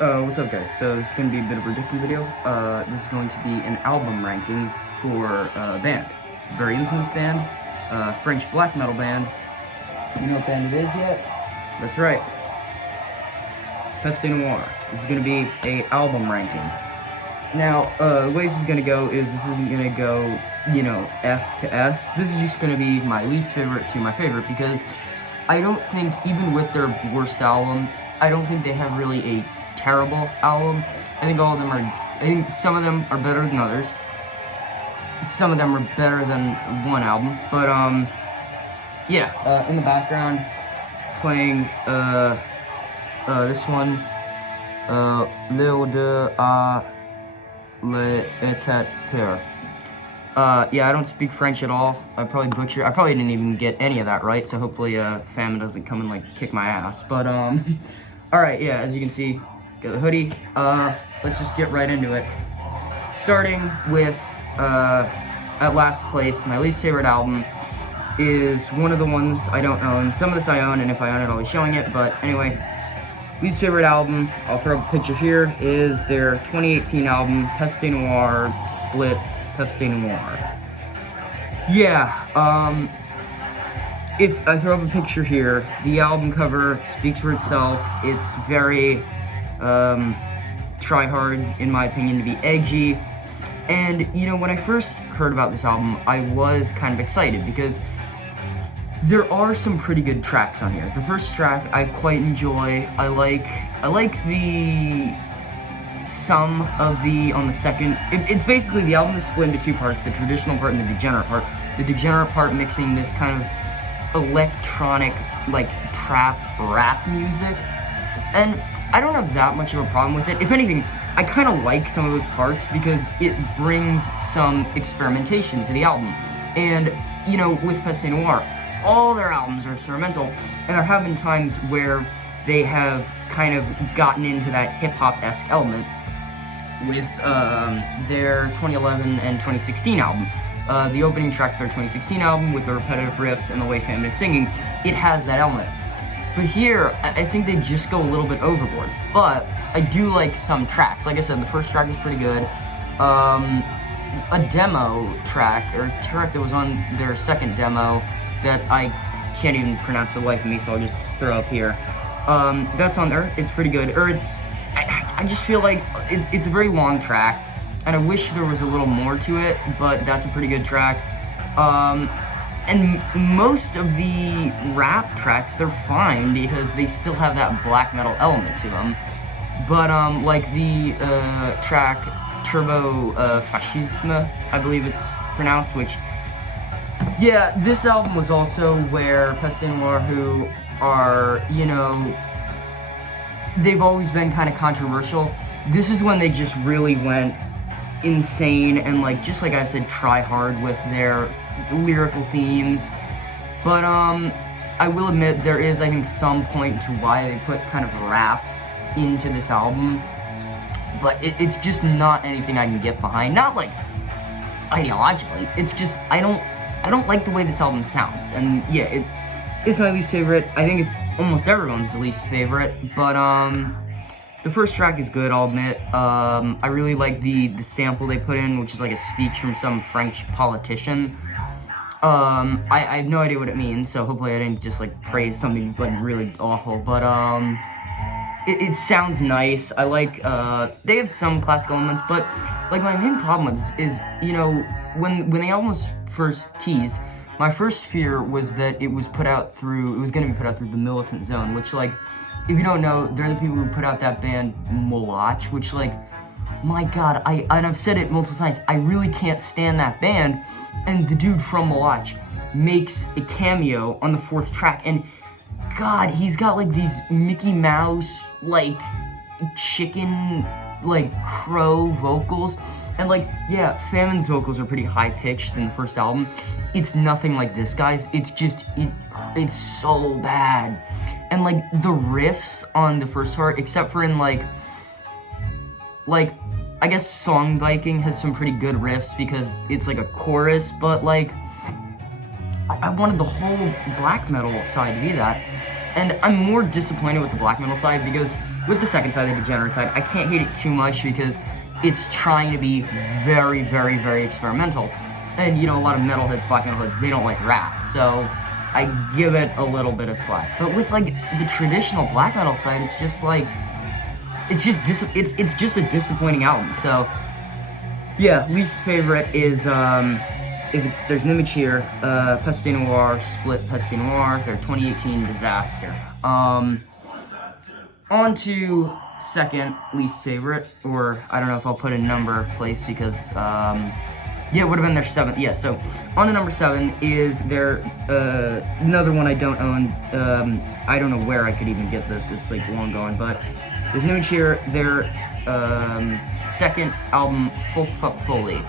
What's up guys? So this is going to be a bit of a different video. This is going to be an album ranking for a band. Very infamous band, French black metal band. You know what band it is yet? That's right. Peste Noire. This is going to be a album ranking. Now, the way this is going to go is this isn't going to go, you know, F to S. This is just going to be my least favorite to my favorite because I don't think, even with their worst album, I don't think they have really a terrible album. I think some of them are better than others. Some of them are better than one album. But, yeah, in the background, playing, this one, L'eau de l'état pur. Yeah, I don't speak French at all. I probably didn't even get any of that right, so hopefully, famine doesn't come and, like, kick my ass. But, alright, yeah, as you can see, got the hoodie. Let's just get right into it. Starting with, at last place, my least favorite album is one of the ones I don't own. Some of this I own, and if I own it, I'll be showing it. But anyway, least favorite album, I'll throw up a picture here, is their 2018 album, Peste Noire Split Peste Noire. Yeah, if I throw up a picture here, the album cover speaks for itself. It's very, try hard, in my opinion, to be edgy. And, you know, when I first heard about this album, I was kind of excited because there are some pretty good tracks on here. The first track I quite enjoy. I like the some of the on the second. It's basically the album is split into two parts: the traditional part and the degenerate part. The degenerate part mixing this kind of electronic, like, trap rap music, and I don't have that much of a problem with it. If anything, I kind of like some of those parts because it brings some experimentation to the album. And, you know, with Peste Noire, all their albums are experimental, and there have been times where they have kind of gotten into that hip-hop-esque element with their 2011 and 2016 album. The opening track of their 2016 album, with the repetitive riffs and the way Famine is singing, it has that element. But here, I think they just go a little bit overboard. But I do like some tracks. Like I said, the first track is pretty good. A demo track, or track that was on their second demo, that I can't even pronounce the life of me, so I'll just throw up here. That's on there. It's pretty good. Or I just feel like it's a very long track, and I wish there was a little more to it, but that's a pretty good track. And most of the rap tracks, they're fine because they still have that black metal element to them. But, like the track Turbo Fascisme, I believe it's pronounced, which, yeah, this album was also where Peste Noire, who are, you know, they've always been kind of controversial. This is when they just really went insane and, like, just like I said, try hard with their lyrical themes. But, I will admit there is, I think, some point to why they put kind of rap into this album. But it's just not anything I can get behind. Not, like, ideologically. It's just, I don't like the way this album sounds. And, yeah, it's my least favorite. I think it's almost everyone's least favorite. But, the first track is good, I'll admit. I really like the sample they put in, which is like a speech from some French politician. I have no idea what it means, so hopefully I didn't just, like, praise something, like, really awful. But, it sounds nice. I like, they have some classical elements, but, like, my main problem with this is, you know, when the album was first teased, my first fear was that it was gonna be put out through the Militant Zone, which, like, if you don't know, they're the people who put out that band Molotch, which, like, my god, and I've said it multiple times, I really can't stand that band, and the dude from Molotch makes a cameo on the fourth track, and god, he's got, like, these Mickey Mouse, like, chicken, like, crow vocals, and, like, yeah, Famine's vocals are pretty high-pitched in the first album. It's nothing like this, guys. It's just, it's so bad. And, like, the riffs on the first part, except for in, like, I guess Song Viking has some pretty good riffs because it's, like, a chorus, but, like, I wanted the whole black metal side to be that. And I'm more disappointed with the black metal side because with the second side, the Degenerate side, I can't hate it too much because it's trying to be very, very, very experimental. And, you know, a lot of metalheads, black metalheads, they don't like rap, so I give it a little bit of slack. But with, like, the traditional black metal side, it's just, like, it's just a disappointing album. So, yeah, least favorite is, there's an image here, Peste Noire, Split Peste Noire, their 2018 disaster. On to second least favorite, or I don't know if I'll put a number place because, yeah, it would have been their seventh. Yeah, so on to number 7 is their, another one I don't own. I don't know where I could even get this. It's like long gone, but there's an image here, their, second album, Folk Fuck Fully.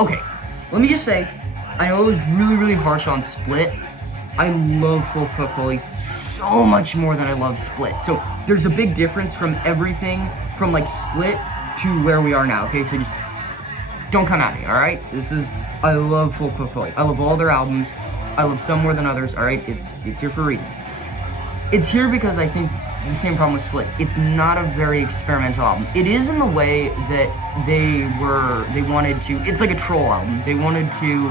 Okay, let me just say, I know it was really, really harsh on Split. I love Folk Fuck Fully so much more than I love Split. So there's a big difference from everything from like Split to where we are now, okay? So just don't come at me, alright? I love Folk Fuck Fully. I love all their albums. I love some more than others, alright? It's here for a reason. It's here because I think the same problem with Split. It's not a very experimental album. It is in the way that they wanted to, it's like a troll album. They wanted to,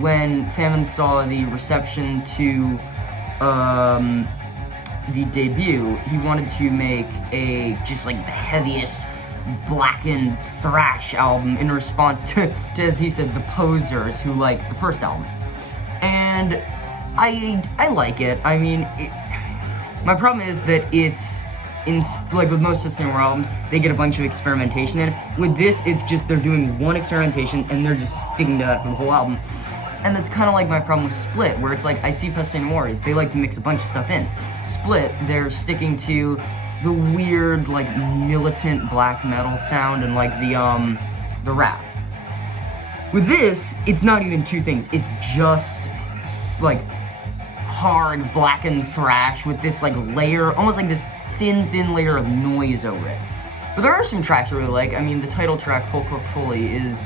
when Famine saw the reception to the debut, he wanted to make just like the heaviest blackened thrash album in response to, as he said, the posers who liked the first album. And I like it. I mean, my problem is that it's, like with most Peste Noire albums, they get a bunch of experimentation in it. With this, it's just they're doing one experimentation and they're just sticking to that for the whole album. And that's kind of like my problem with Split, where it's like, I see Peste Noire, they like to mix a bunch of stuff in. Split, they're sticking to the weird, like, militant black metal sound and, like, the rap. With this, it's not even two things. It's just, like, hard blackened thrash with this, like, layer, almost like this thin layer of noise over it. But there are some tracks I really like. I mean, the title track, Folk Fuck Fully, is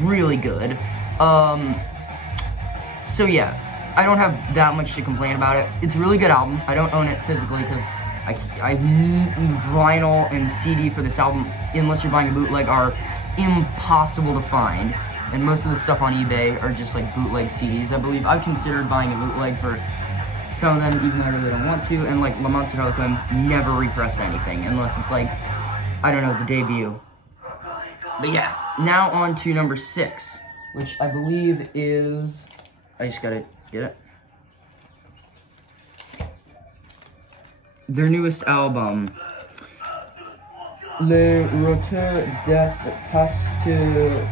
really good. So yeah, I don't have that much to complain about it. It's a really good album. I don't own it physically because vinyl and CD for this album, unless you're buying a bootleg, are impossible to find. And most of the stuff on eBay are just like bootleg CDs, I believe. I've considered buying a bootleg for some of them, even though I really don't want to. And like La Monster Harlequin never repress anything, unless it's like, I don't know, the debut. But yeah, now on to number 6, which I believe is, I just gotta get it. Their newest album, Le Retour des Peste.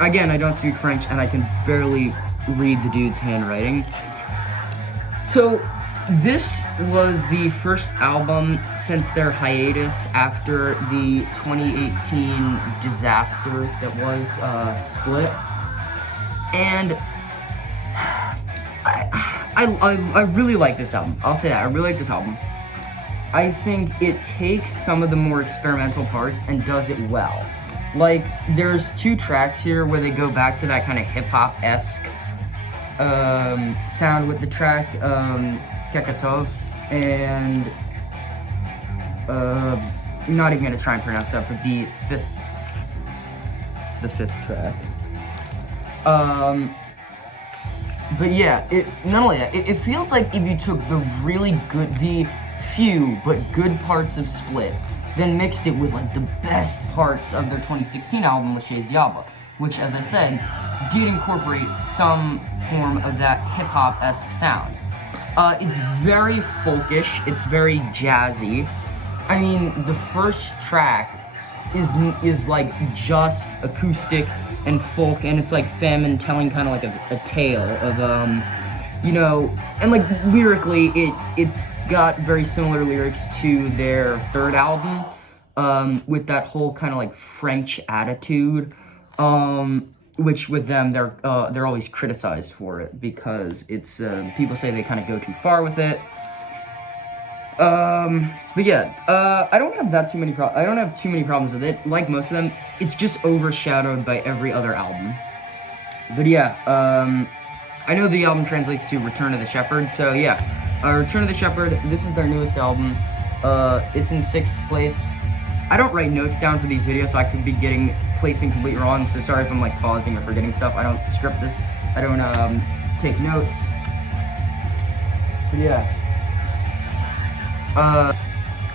Again, I don't speak French and I can barely read the dude's handwriting. So, this was the first album since their hiatus after the 2018 disaster that was Split. And I really like this album. I'll say that. I really like this album. I think it takes some of the more experimental parts and does it well. Like, there's 2 tracks here where they go back to that kind of hip-hop-esque sound with the track Kekatov, and I'm not even gonna try and pronounce that, but the fifth track. But yeah, not only that, it feels like if you took the few but good parts of Split, then mixed it with like the best parts of their 2016 album, Le Chez Diable, which, as I said, did incorporate some form of that hip-hop-esque sound. It's very folkish, it's very jazzy. I mean, the first track is like just acoustic and folk, and it's like Famine telling kind of like a tale of, you know, and like lyrically, it's got very similar lyrics to their third album, with that whole kind of like French attitude, which with them, they're always criticized for it because it's, people say they kind of go too far with it. But yeah, I don't have too many problems with it. Like most of them, it's just overshadowed by every other album. But yeah, I know the album translates to Return of the Shepherd, so yeah. Return of the Shepherd, this is their newest album. It's in 6th place. I don't write notes down for these videos, so I could be placing completely wrong, so sorry if I'm like pausing or forgetting stuff. I don't script this. I don't take notes. But yeah.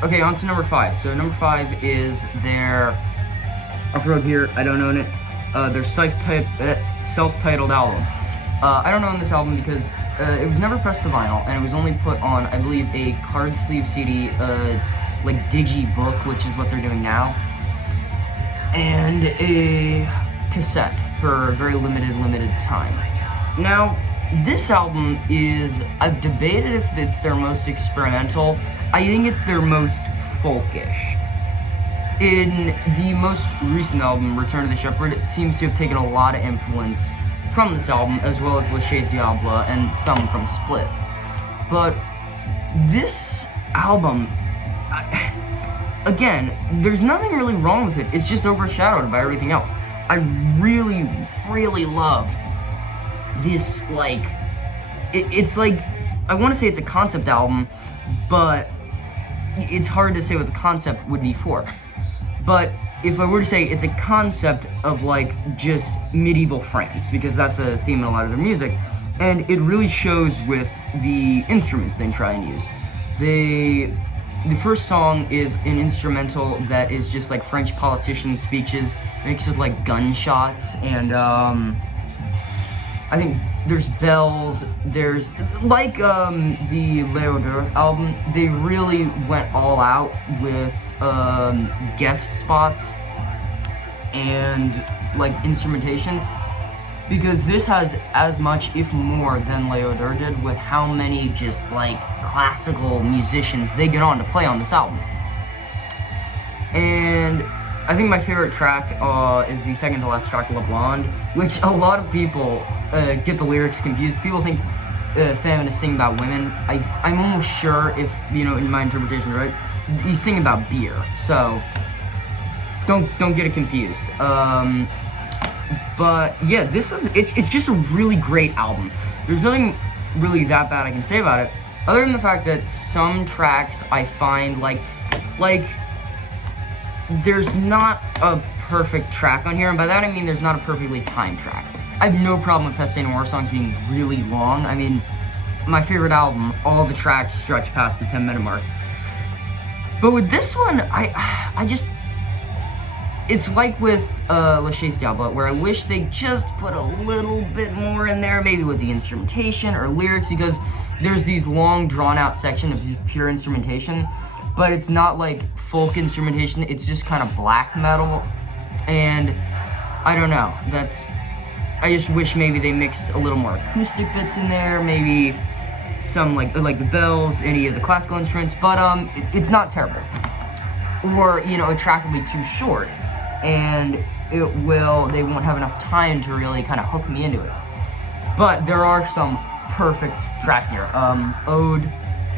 Okay, on to number 5. So number 5 is their, off-road here, I don't own it, their self-titled album. I don't own this album because it was never pressed to vinyl, and it was only put on, I believe, a card sleeve CD, like digibook, which is what they're doing now, and a cassette for a very limited time. Now, this album is, I've debated if it's their most experimental. I think it's their most folkish. In the most recent album, Return of the Shepherd, it seems to have taken a lot of influence from this album, as well as Le Chais Diable and some from Split. But this album, again, there's nothing really wrong with it. It's just overshadowed by everything else. I really love this, like, it's like, I want to say it's a concept album, but it's hard to say what the concept would be for. But if I were to say it's a concept of, like, just medieval France, because that's a theme in a lot of their music, and it really shows with the instruments they try and use. The first song is an instrumental that is just like French politician speeches, mixed with like gunshots, and I think there's bells, there's, like the Léodeur album, they really went all out with guest spots and like instrumentation, because this has as much, if more, than Léodeur did, with how many just like classical musicians they get on to play on this album. And I think my favorite track is the second to last track, La Blonde, which a lot of people get the lyrics confused. People think feminists sing about women. I'm almost sure, if, you know, in my interpretation, right, he's singing about beer, so don't get it confused. But yeah, it's just a really great album. There's nothing really that bad I can say about it, other than the fact that some tracks I find like there's not a perfect track on here, and by that I mean there's not a perfectly timed track. I have no problem with Peste Noire songs being really long. I mean, my favorite album, all the tracks stretch past the 10-minute mark. But with this one, I just, it's like with Le Chais Diable, where I wish they just put a little bit more in there, maybe with the instrumentation or lyrics, because there's these long, drawn-out sections of pure instrumentation, but it's not like folk instrumentation, it's just kind of black metal, and I don't know, I just wish maybe they mixed a little more acoustic bits in there, maybe some like the bells, any of the classical instruments, but it's not terrible. Or, you know, a track will be too short, and they won't have enough time to really kind of hook me into it. But there are some perfect tracks here. Ode,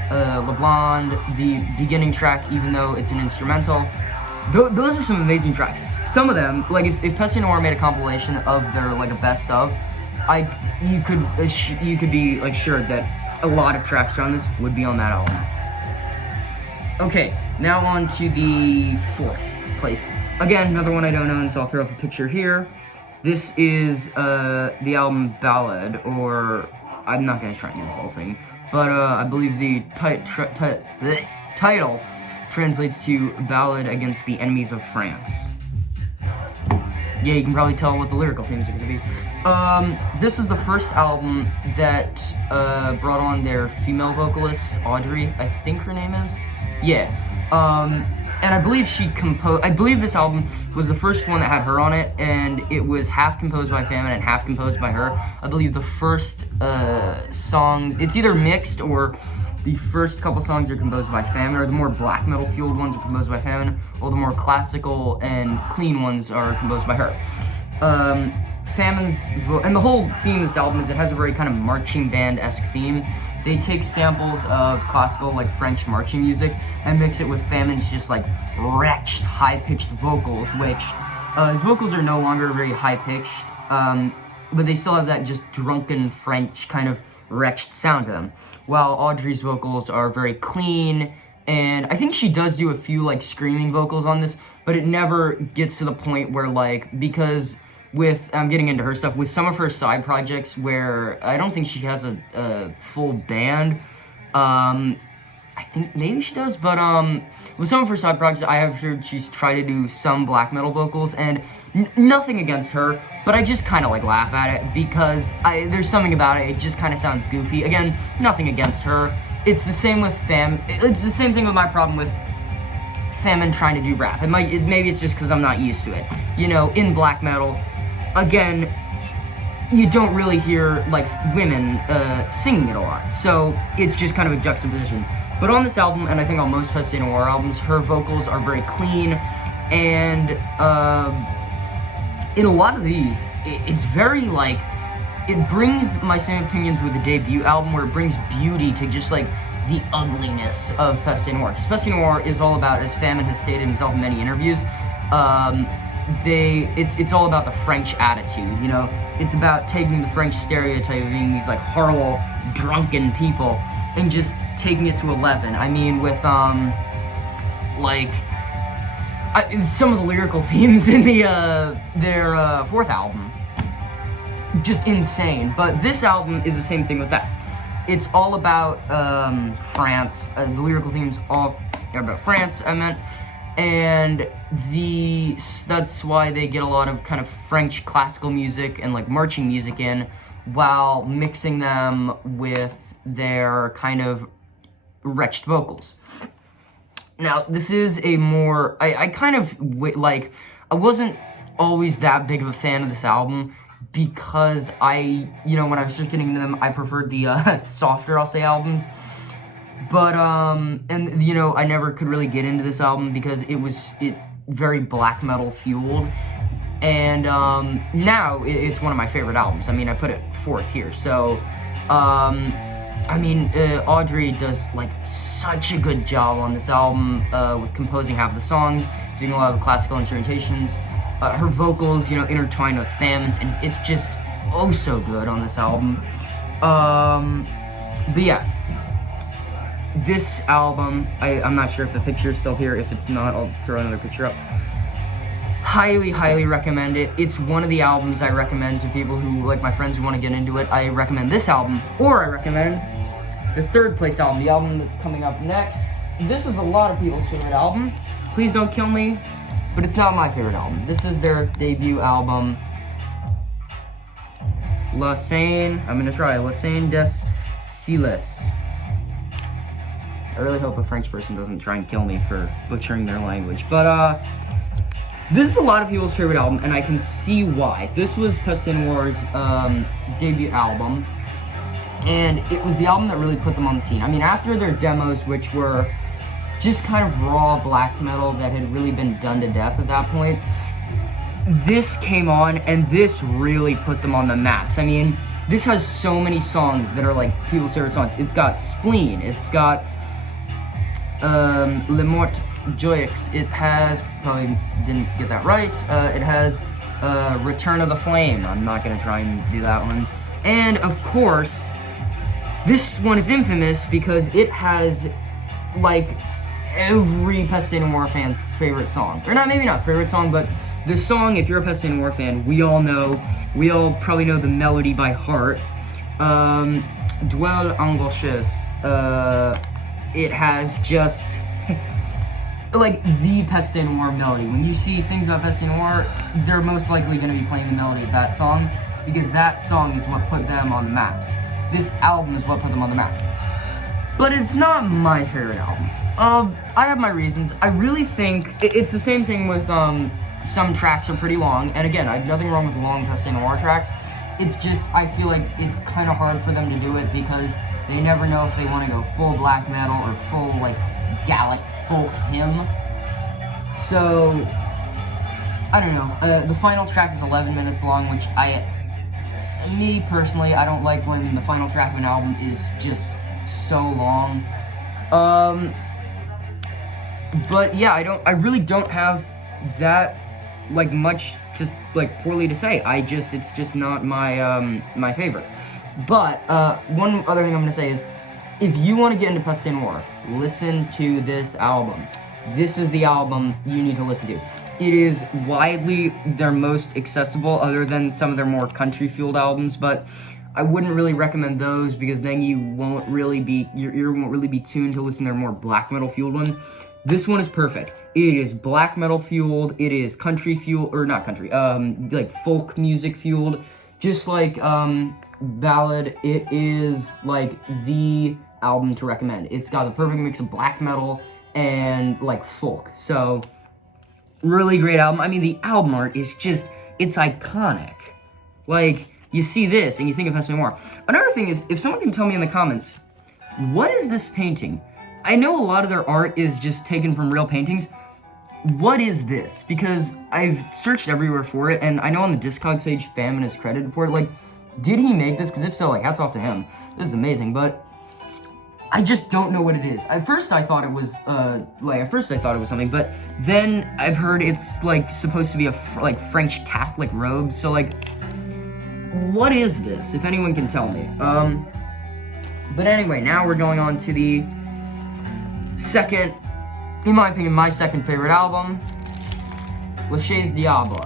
La Blonde, the beginning track, even though it's an instrumental. Those are some amazing tracks. Some of them, like if Peste Noire made a compilation of their like a best of, you could be like sure that a lot of tracks on this would be on that album. Okay, now on to the 4th place. Again, another one I don't own, so I'll throw up a picture here. This is the album Ballad, or I'm not gonna try and do the whole thing, but I believe the title translates to Ballad Against the Enemies of France. Yeah, you can probably tell what the lyrical themes are going to be. This is the first album that brought on their female vocalist, Audrey, I think her name is. Yeah. And I believe I believe this album was the first one that had her on it, and it was half composed by Famine and half composed by her. I believe the first song, it's either mixed or the first couple songs are composed by Famine, or the more black metal fueled ones are composed by Famine, while the more classical and clean ones are composed by her. Famine's and the whole theme of this album is it has a very kind of marching band-esque theme. They take samples of classical, like French marching music, and mix it with Famine's just like wretched, high-pitched vocals, which his vocals are no longer very high-pitched. but they still have that just drunken French kind of wretched sound to them. While Audrey's vocals are very clean, and I think she does do a few like screaming vocals on this, but it never gets to the point where like, because with, I'm getting into her stuff, with some of her side projects where I don't think she has a full band, I think maybe she does, but with some of her side projects, I have heard she's tried to do some black metal vocals, and nothing against her, but I just kind of like laugh at it because there's something about it just kind of sounds goofy. Again, nothing against her. It's the same with it's the same thing with my problem with Famine trying to do rap. Maybe it's just because I'm not used to it. You know, in black metal, again, you don't really hear like women singing it a lot, so it's just kind of a juxtaposition. But on this album, and I think on most Peste Noire albums, her vocals are very clean, and in a lot of these, it's very like, it brings my same opinions with the debut album, where it brings beauty to just like the ugliness of Peste Noire. Because Peste Noire is all about, as Famine has stated himself in many interviews, it's all about the French attitude, you know? It's about taking the French stereotype of being these like horrible, drunken people and just taking it to 11. I mean, with some of the lyrical themes in their fourth album, just insane. But this album is the same thing with that. It's all about France. The lyrical themes all are about France, I meant. And that's why they get a lot of kind of French classical music and like marching music in, while mixing them with their kind of wretched vocals. Now, this is a more, I kind of, like, I wasn't always that big of a fan of this album, because when I was just getting into them, I preferred the softer, I'll say, albums. But, and, you know, I never could really get into this album because it very black metal fueled. And, now it's one of my favorite albums. I mean, I put it fourth here. So, I mean, Audrey does, like, such a good job on this album, with composing half of the songs, doing a lot of the classical instrumentations. Her vocals, you know, intertwined with Famine's, and it's just, oh, so good on this album. But yeah. This album, I'm not sure if the picture is still here. If it's not, I'll throw another picture up. Highly, highly recommend it. It's one of the albums I recommend to people who, like my friends who want to get into it. I recommend this album, or I recommend the third place album, the album that's coming up next. This is a lot of people's favorite album. Please don't kill me, but it's not my favorite album. This is their debut album, La Scène. I'm gonna try La Scène des Cils. I really hope a French person doesn't try and kill me for butchering their language. But, this is a lot of people's favorite album, and I can see why. This was Peste Noire's debut album, and it was the album that really put them on the scene. I mean, after their demos, which were just kind of raw black metal that had really been done to death at that point, this came on, and this really put them on the maps. I mean, this has so many songs that are like people's favorite songs. It's got Spleen, it's got Le Mort Joyeux, it has, probably didn't get that right, it has Return of the Flame. I'm not gonna try and do that one. And of course, this one is infamous because it has like every Peste Noire fan's favorite song. Or not, maybe not favorite song, but the song, if you're a Peste Noire fan, we all probably know the melody by heart. Duel Angoshes. It has just like the Peste Noire melody. When you see things about Peste Noire, they're most likely going to be playing the melody of that song, because that song is what put them on the maps. This album is what put them on the maps. But it's not my favorite album. I have my reasons. I really think it's the same thing with some tracks are pretty long, and again, I have nothing wrong with long Peste Noire tracks. It's just, I feel like it's kind of hard for them to do it because they never know if they want to go full black metal or full, like, Gallic folk hymn. So, I don't know. The final track is 11 minutes long, which me personally, I don't like when the final track of an album is just so long. But yeah, I really don't have that like much just like poorly to say. It's just not my my favorite. But one other thing I'm gonna say is, if you want to get into Peste Noire, listen to this album. This is the album you need to listen to. It is widely their most accessible, other than some of their more country-fueled albums, but I wouldn't really recommend those because then you won't really be, your ear won't really be tuned to listen to their more black metal fueled one. This one is perfect. It is black metal fueled, it is country fueled, or not country, like folk music fueled, just like Ballad. It is like the album to recommend. It's got the perfect mix of black metal and like folk, so really great album. I mean, the album art is just, it's iconic. Like, you see this and you think of Peste Noire. Another thing is, if someone can tell me in the comments, what is this painting? I know a lot of their art is just taken from real paintings. What is this? Because I've searched everywhere for it, and I know on the Discogs page, Famine is credited for it. Like, did he make this? Because if so, like, hats off to him. This is amazing, but I just don't know what it is. At first I thought it was, something, but then I've heard it's, like, supposed to be a, like, French Catholic robe, so, like, what is this, if anyone can tell me? But anyway, now we're going on to the second, in my opinion, my second favorite album, Les Chais Diable.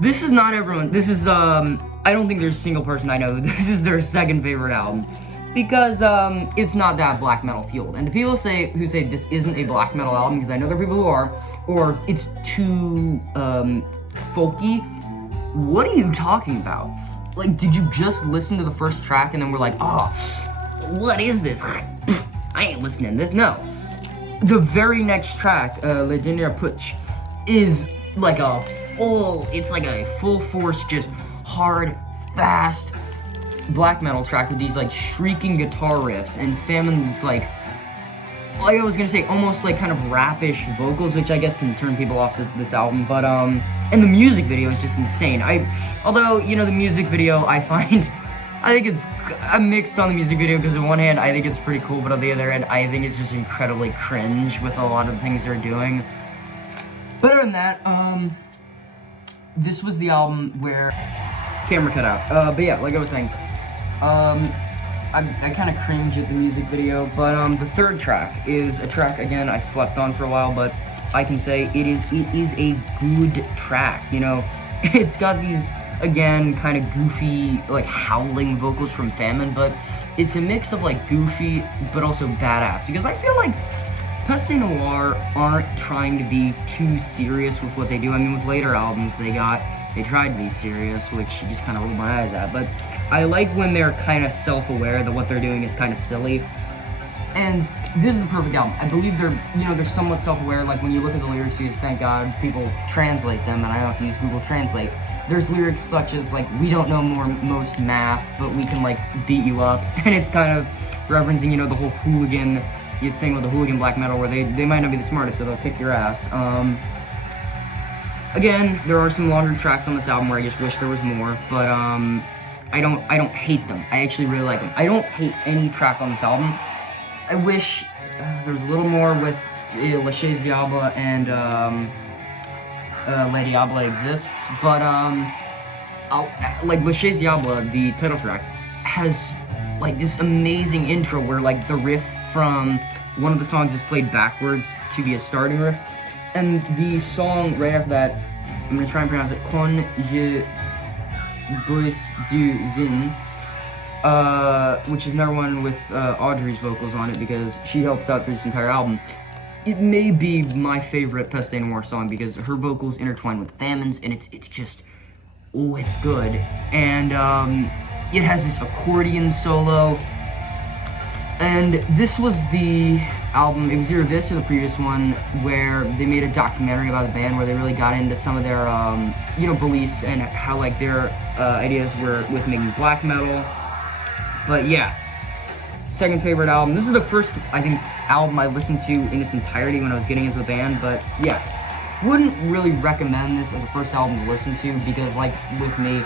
This is not everyone, this is, I don't think there's a single person I know, this is their second favorite album, because, it's not that black metal fueled. And to people who say this isn't a black metal album, because I know there are people who are, or it's too, folky, what are you talking about? Like, did you just listen to the first track and then we're like, oh, what is this? I ain't listening to this. No. The very next track, Le Dernier Putsch, is like it's like a full force, just hard, fast black metal track with these like shrieking guitar riffs, and Famine's like I was gonna say, almost like kind of rap-ish vocals, which I guess can turn people off this album, but and the music video is just insane. Although, you know, the music video, I think it's, I'm mixed on the music video, because on one hand, I think it's pretty cool, but on the other hand, I think it's just incredibly cringe with a lot of the things they're doing. But other than that, this was the album where, camera cut out, but yeah, like I was saying, I kind of cringe at the music video, but the third track is a track, again, I slept on for a while, but I can say it is a good track, you know? It's got these, again, kind of goofy, like, howling vocals from Famine, but it's a mix of, like, goofy, but also badass, because I feel like Peste Noire aren't trying to be too serious with what they do. I mean, with later albums, they tried to be serious, which just kind of rolled my eyes at, but I like when they're kind of self-aware that what they're doing is kind of silly, and this is the perfect album. I believe they're somewhat self-aware. Like, when you look at the lyrics, you just, thank God people translate them, and I don't have to use Google Translate. There's lyrics such as, like, we don't know most math, but we can, like, beat you up, and it's kind of referencing, you know, the whole hooligan thing with the hooligan black metal, where they might not be the smartest, but they'll kick your ass. Again, there are some longer tracks on this album where I just wish there was more, but I don't hate them. I actually really like them. I don't hate any track on this album. I wish there was a little more with Le Chais Diable and Le Diable Exists, but like Le Chais Diable, the title track, has like this amazing intro where like the riff from one of the songs is played backwards to be a starting riff, and the song right after that, I'm gonna try and pronounce it, Quand je bois du vin, which is another one with Audrey's vocals on it, because she helps out through this entire album. It may be my favorite Peste Noire song because her vocals intertwine with Famine's, and it's just, oh, it's good. And it has this accordion solo, and this was the album, it was either this or the previous one, where they made a documentary about the band, where they really got into some of their, you know, beliefs and how, like, their ideas were with making black metal. But yeah, second favorite album. This is the first, I think, album I listened to in its entirety when I was getting into the band, but yeah, wouldn't really recommend this as a first album to listen to, because, like, with me,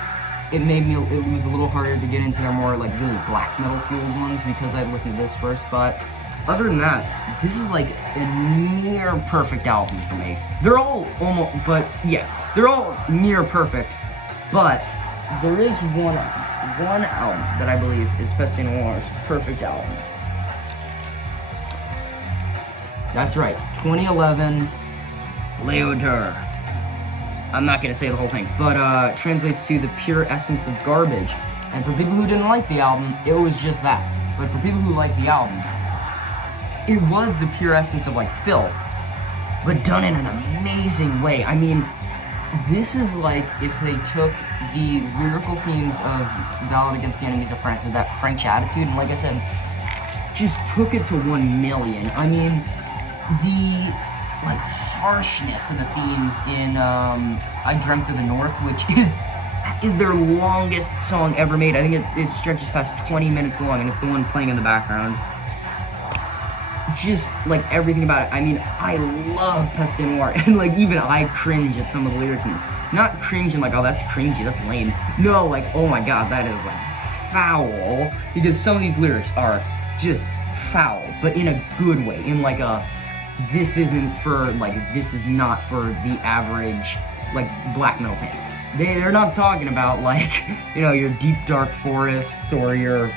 it was a little harder to get into their more, like, really black metal fueled ones, because I listened to this first, but other than that, this is like a near perfect album for me. They're all almost, but yeah, they're all near perfect. But there is one album that I believe is Peste Noire's perfect album. That's right, 2011, Léodeur. I'm not gonna say the whole thing, but translates to the pure essence of garbage. And for people who didn't like the album, it was just that. But for people who liked the album, it was the pure essence of like filth, but done in an amazing way. I mean, this is like if they took the lyrical themes of Ballad Against the Enemies of France with that French attitude, and like I said, just took it to 1 million. I mean, the like harshness of the themes in I Dreamt of the North, which is their longest song ever made. I think it stretches past 20 minutes long, and it's the one playing in the background. Just like everything about it. I mean, I love Peste Noire, and like even I cringe at some of the lyrics in this. Not cringe and like, oh, that's cringy, that's lame. No, like, oh my god, that is like foul, because some of these lyrics are just foul, but in a good way, in like a, this isn't for, like, this is not for the average, like, black metal fan. They're not talking about, like, you know, your deep dark forests or your,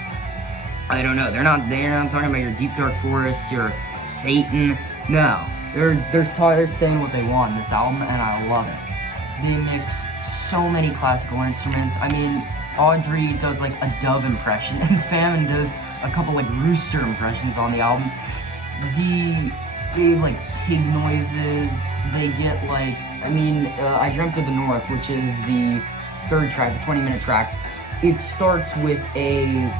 I don't know, they're not talking about your deep dark forests, your Satan. No, they're saying what they want in this album, and I love it. They mix so many classical instruments. I mean, Audrey does like a dove impression, and Famine does a couple like rooster impressions on the album. They have like pig noises. They get like, I mean, I Dreamt of the North, which is the third track, the 20-minute track. It starts with a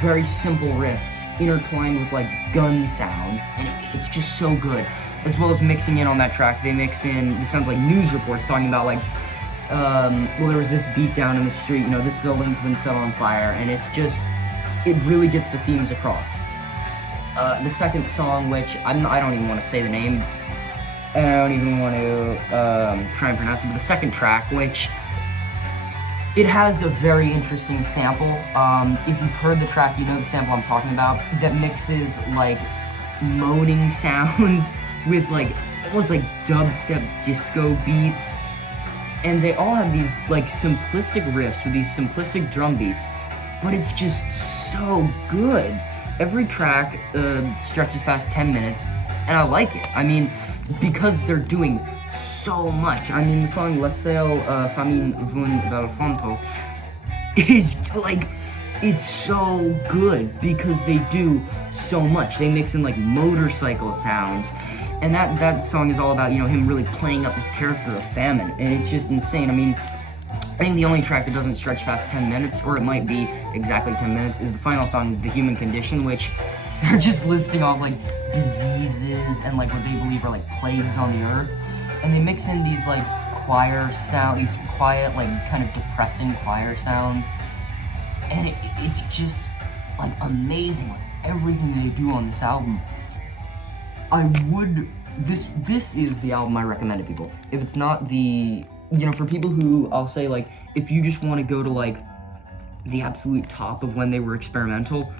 very simple riff intertwined with like gun sounds, and it's just so good. As well as mixing in on that track, they mix in, it sounds like news reports talking about like, well, there was this beatdown in the street, you know, this building's been set on fire, and it's just, it really gets the themes across. The second song, which I don't even want to say the name, and I don't even want to try and pronounce it, but the second track, which it has a very interesting sample. If you've heard the track, you know the sample I'm talking about, that mixes like moaning sounds with like almost like dubstep disco beats, and they all have these like simplistic riffs with these simplistic drum beats, but it's just so good. Every track stretches past 10 minutes, and I like it. I mean, because they're doing so much. I mean, the song Laissez famille vun vers fonto is like, it's so good because they do so much. They mix in like motorcycle sounds, and that song is all about, you know, him really playing up his character of Famine, and it's just insane. I mean, I think the only track that doesn't stretch past 10 minutes, or it might be exactly 10 minutes, is the final song, The Human Condition, which they're just listing off like diseases and like what they believe are like plagues on the earth, and they mix in these like choir sound, these quiet, like kind of depressing choir sounds, and it's just like amazing with everything that they do on this album. This is the album I recommend to people. If it's not the, you know, for people who, I'll say, like, if you just want to go to like the absolute top of when they were experimental,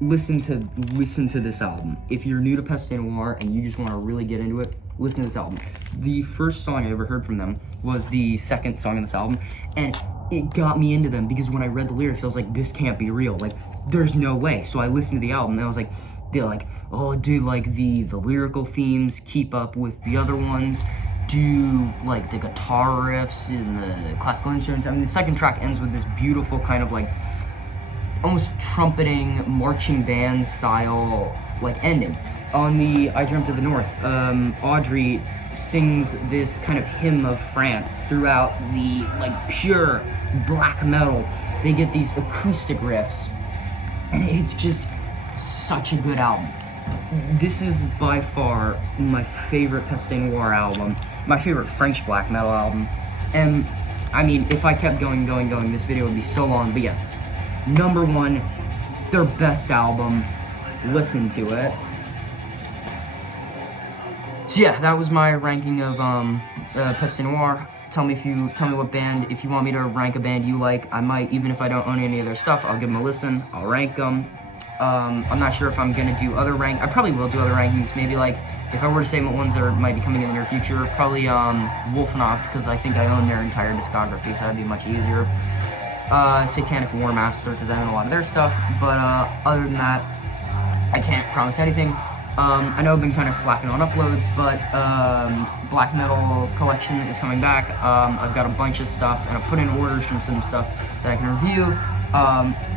listen to this album. If you're new to Peste Noire and you just want to really get into it, listen to this album. The first song I ever heard from them was the second song on this album, and it got me into them because when I read the lyrics, I was like, this can't be real. Like, there's no way. So I listened to the album, and I was like, they're like, oh, dude, like the lyrical themes keep up with the other ones. Do like the guitar riffs and the classical instruments. I mean, the second track ends with this beautiful kind of like almost trumpeting marching band style like ending. On the I Dreamt of the North, Audrey sings this kind of hymn of France throughout the like pure black metal. They get these acoustic riffs, and it's just such a good album. This is by far my favorite Peste Noire album, my favorite French black metal album, and I mean, if I kept going, this video would be so long, but yes, number one, their best album, listen to it. So yeah, that was my ranking of Peste Noire. Tell me what band, if you want me to rank a band you like, I might, even if I don't own any of their stuff, I'll give them a listen, I'll rank them. I'm not sure if I'm gonna do other I probably will do other rankings, maybe like, if I were to say what ones that might be coming in the near future, probably Wolfenoct, because I think I own their entire discography, so that'd be much easier. Satanic War Master, because I own a lot of their stuff, but other than that, I can't promise anything. I know I've been kind of slacking on uploads, but Black Metal collection is coming back. I've got a bunch of stuff, and I put in orders from some stuff that I can review.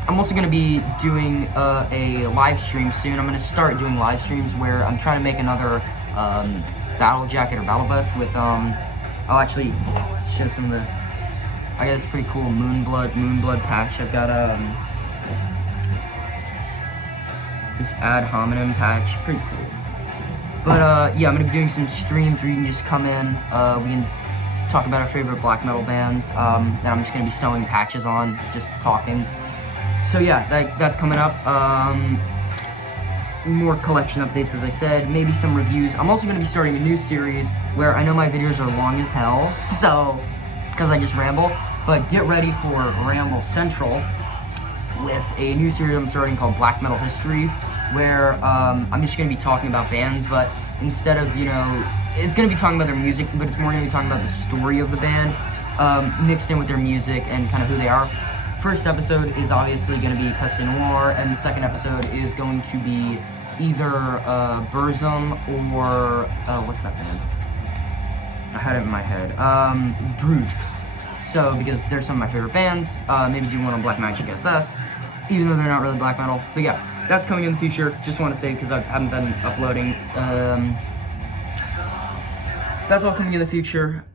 I'm also going to be doing a live stream soon. I'm going to start doing live streams where I'm trying to make another battle jacket or battle vest with, I'll actually show some of the, I got this pretty cool Moonblood patch. I've got this Ad Hominem patch, pretty cool. But yeah, I'm going to be doing some streams where you can just come in, we can talk about our favorite black metal bands, that I'm just going to be sewing patches on, just talking. So yeah, that's coming up. More collection updates, as I said, maybe some reviews. I'm also going to be starting a new series where I know my videos are long as hell, so, because I just ramble, but get ready for Ramble Central with a new series I'm starting called Black Metal History, where I'm just going to be talking about bands, but instead of, you know, it's going to be talking about their music, but it's more going to be talking about the story of the band, mixed in with their music and kind of who they are. First episode is obviously going to be Peste Noire, and the second episode is going to be either Burzum or, what's that band? I had it in my head. Druge. So, because they're some of my favorite bands, maybe do one on Black Magic SS, even though they're not really black metal. But yeah, that's coming in the future. Just want to say, because I haven't been uploading. That's all coming in the future.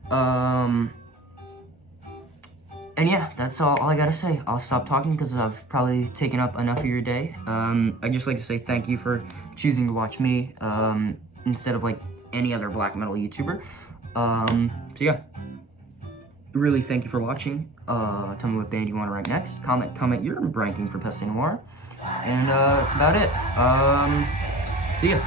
And yeah, that's all I gotta say. I'll stop talking because I've probably taken up enough of your day. I'd just like to say thank you for choosing to watch me, instead of like any other black metal YouTuber. So yeah, really thank you for watching. Tell me what band you want to rank next. Comment your ranking for Peste Noire. And that's about it. See ya.